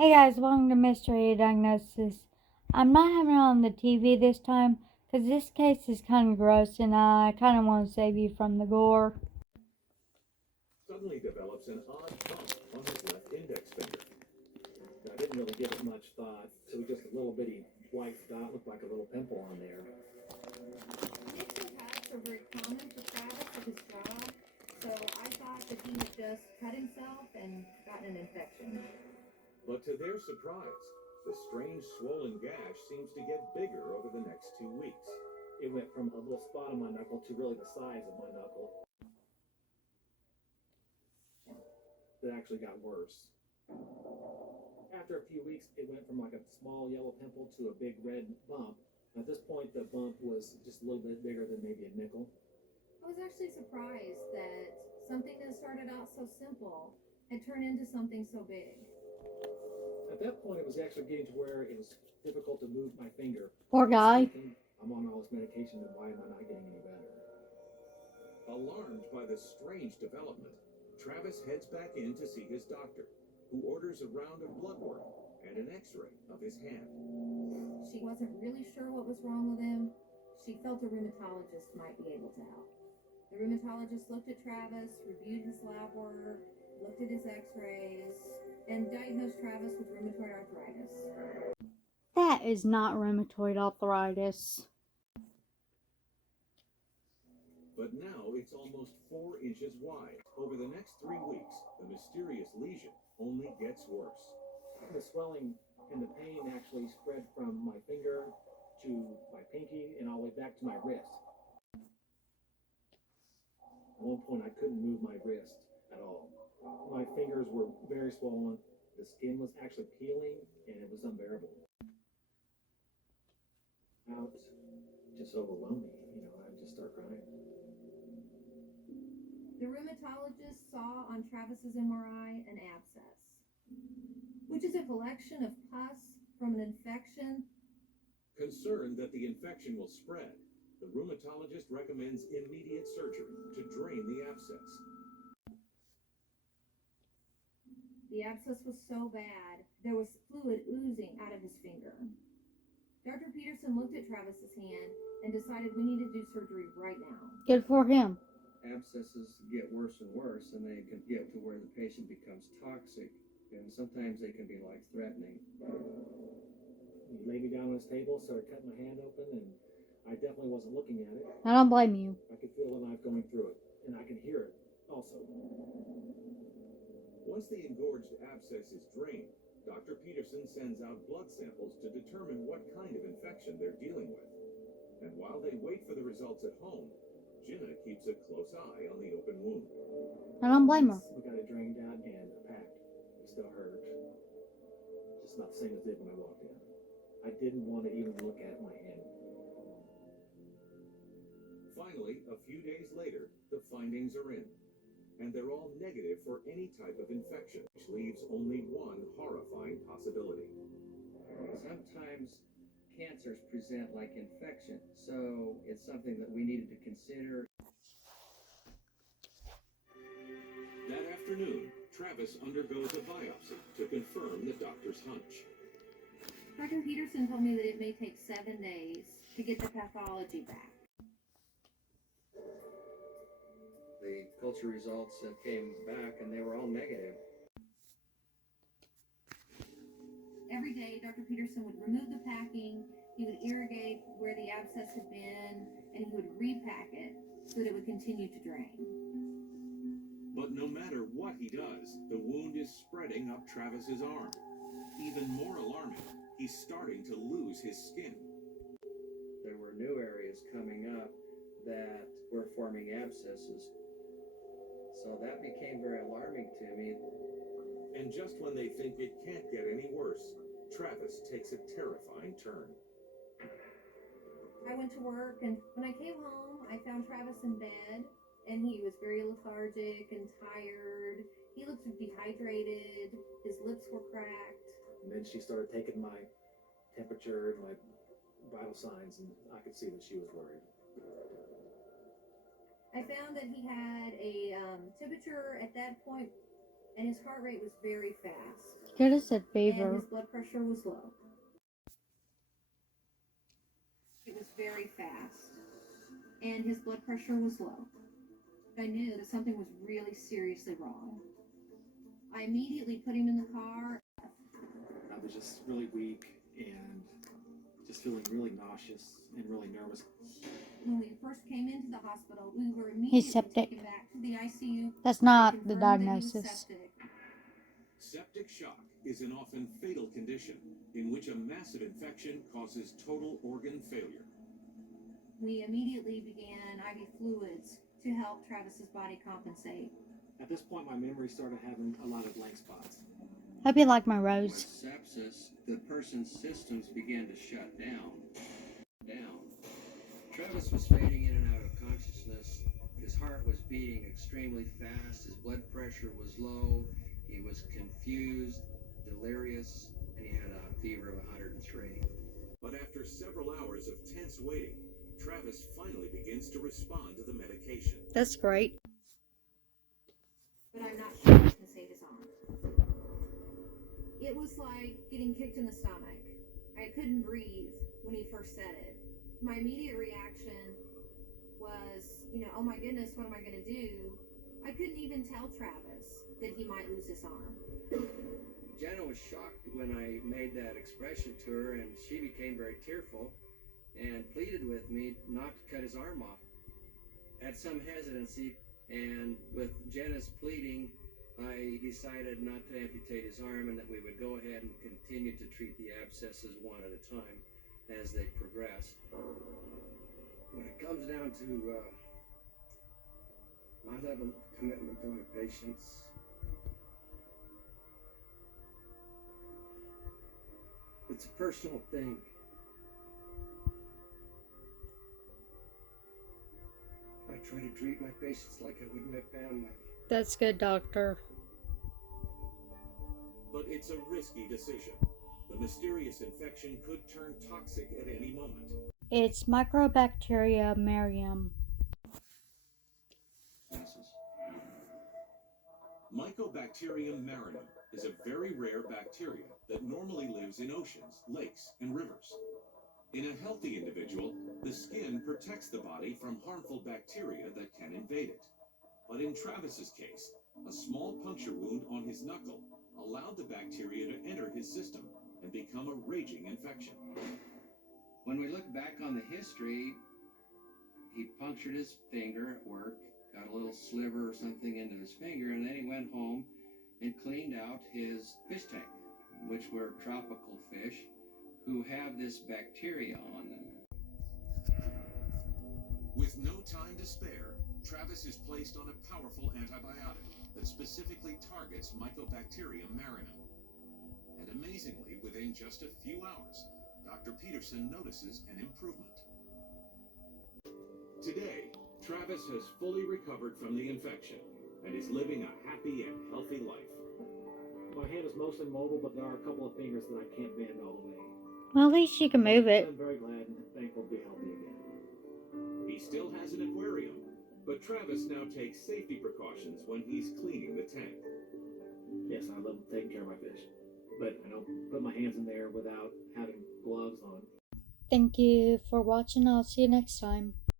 Hey guys, welcome to Mystery Diagnosis. I'm not having it on the TV this time because this case is kind of gross and I kind of want to save you from the gore. Suddenly develops an odd bump on his left index finger. I didn't really give it much thought. It was just a little bitty white dot, looked like a little pimple on there. Nickel cuts are very common for Travis with his jaw, so I thought that he had just cut himself and gotten an infection. But to their surprise, the strange swollen gash seems to get bigger over the next 2 weeks. It went from a little spot on my knuckle to really the size of my knuckle. It actually got worse. After a few weeks, it went from like a small yellow pimple to a big red bump. At this point, the bump was just a little bit bigger than maybe a nickel. I was actually surprised that something that started out so simple had turned into something so big. At that point, it was actually getting to where it was difficult to move my finger. Poor guy. I'm on all this medication, and why am I not getting any better? Alarmed by the strange development, Travis heads back in to see his doctor, who orders a round of blood work and an x-ray of his hand. She wasn't really sure what was wrong with him. She felt a rheumatologist might be able to help. The rheumatologist looked at Travis, reviewed his lab work, looked at his x-rays, and diagnosed Travis with rheumatoid arthritis. That is not rheumatoid arthritis. But now it's almost 4 inches wide. Over the next 3 weeks, the mysterious lesion only gets worse. The swelling and the pain actually spread from my finger to my pinky and all the way back to my wrist. At one point, I couldn't move my wrist at all. My fingers were very swollen. The skin was actually peeling, and it was unbearable. Out just overwhelmed me. I just start crying. The rheumatologist saw on Travis's MRI an abscess, which is a collection of pus from an infection. Concerned that the infection will spread, the rheumatologist recommends immediate surgery to drain the abscess. The abscess was so bad, there was fluid oozing out of his finger. Dr. Peterson looked at Travis's hand and decided we needed to do surgery right now. Good for him. Abscesses get worse and worse, and they can get to where the patient becomes toxic, and sometimes they can be life-threatening. He laid me down on his table, started cutting my hand open, and I definitely wasn't looking at it. I don't blame you. I could feel the knife going through it, and I can hear it also. Once the engorged abscess is drained, Dr. Peterson sends out blood samples to determine what kind of infection they're dealing with. And while they wait for the results at home, Jenna keeps a close eye on the open wound. I don't blame her. We got it drained out and packed. It still hurt. Just not the same as it did when I walked in. I didn't want to even look at my hand. Finally, a few days later, the findings are in. And they're all negative for any type of infection, which leaves only one horrifying possibility. Sometimes cancers present like infection, so it's something that we needed to consider. That afternoon, Travis undergoes a biopsy to confirm the doctor's hunch. Dr. Peterson told me that it may take 7 days to get the pathology back. The culture results came back, and they were all negative. Every day, Dr. Peterson would remove the packing, he would irrigate where the abscess had been, and he would repack it so that it would continue to drain. But no matter what he does, the wound is spreading up Travis's arm. Even more alarming, he's starting to lose his skin. There were new areas coming up that were forming abscesses. So that became very alarming to me. And just when they think it can't get any worse, Travis takes a terrifying turn. I went to work, and when I came home, I found Travis in bed, and he was very lethargic and tired. He looked dehydrated. His lips were cracked. And then she started taking my temperature and my vital signs, and I could see that she was worried. I found that he had a temperature at that point, and his heart rate was very fast. Could have said and fever. his blood pressure was low. It was very fast, and his blood pressure was low. I knew that something was really seriously wrong. I immediately put him in the car. I was just really weak and just feeling really nauseous and really nervous. When we first came into the hospital, we were immediately He's septic. taken back to the ICU. That's They not the confirmed that he was diagnosis. septic. Septic shock is an often fatal condition in which a massive infection causes total organ failure. We immediately began IV fluids to help Travis's body compensate. At this point, my memory started having a lot of blank spots. Hope you like my With rose. sepsis, the person's systems began to shut down. Travis was fading in and out of consciousness. His heart was beating extremely fast. His blood pressure was low. He was confused, delirious, and he had a fever of 103. But after several hours of tense waiting, Travis finally begins to respond to the medication. That's great. But I'm not sure I can save his arm. It was like getting kicked in the stomach. I couldn't breathe when he first said it. My immediate reaction was, oh my goodness, what am I going to do? I couldn't even tell Travis that he might lose his arm. Jenna was shocked when I made that expression to her, and she became very tearful and pleaded with me not to cut his arm off. Had some hesitancy, and with Jenna's pleading, I decided not to amputate his arm and that we would go ahead and continue to treat the abscesses one at a time as they progressed. When it comes down to my level of commitment to my patients, it's a personal thing. I try to treat my patients like I would my family. That's good, doctor. But it's a risky decision. The mysterious infection could turn toxic at any moment. It's mytrobacterium marium. Mycobacterium marium is a very rare bacteria that normally lives in oceans, lakes, and rivers. In a healthy individual, the skin protects the body from harmful bacteria that can invade it. But in Travis's case, a small puncture wound on his knuckle allowed the bacteria to enter his system and become a raging infection. When we look back on the history, he punctured his finger at work, got a little sliver or something into his finger, and then he went home and cleaned out his fish tank, which were tropical fish who have this bacteria on them. With no time to spare, Travis is placed on a powerful antibiotic that specifically targets Mycobacterium marium. And amazingly, within just a few hours, Dr. Peterson notices an improvement. Today, Travis has fully recovered from the infection and is living a happy and healthy life. My hand is mostly mobile, but there are a couple of fingers that I can't bend all the way. Well, at least you can move it. I'm very glad and thankful to be healthy again. He still has an aquarium, but Travis now takes safety precautions when he's cleaning the tank. Yes, I love taking care of my fish, but I don't put my hands in there without having gloves on. Thank you for watching. I'll see you next time.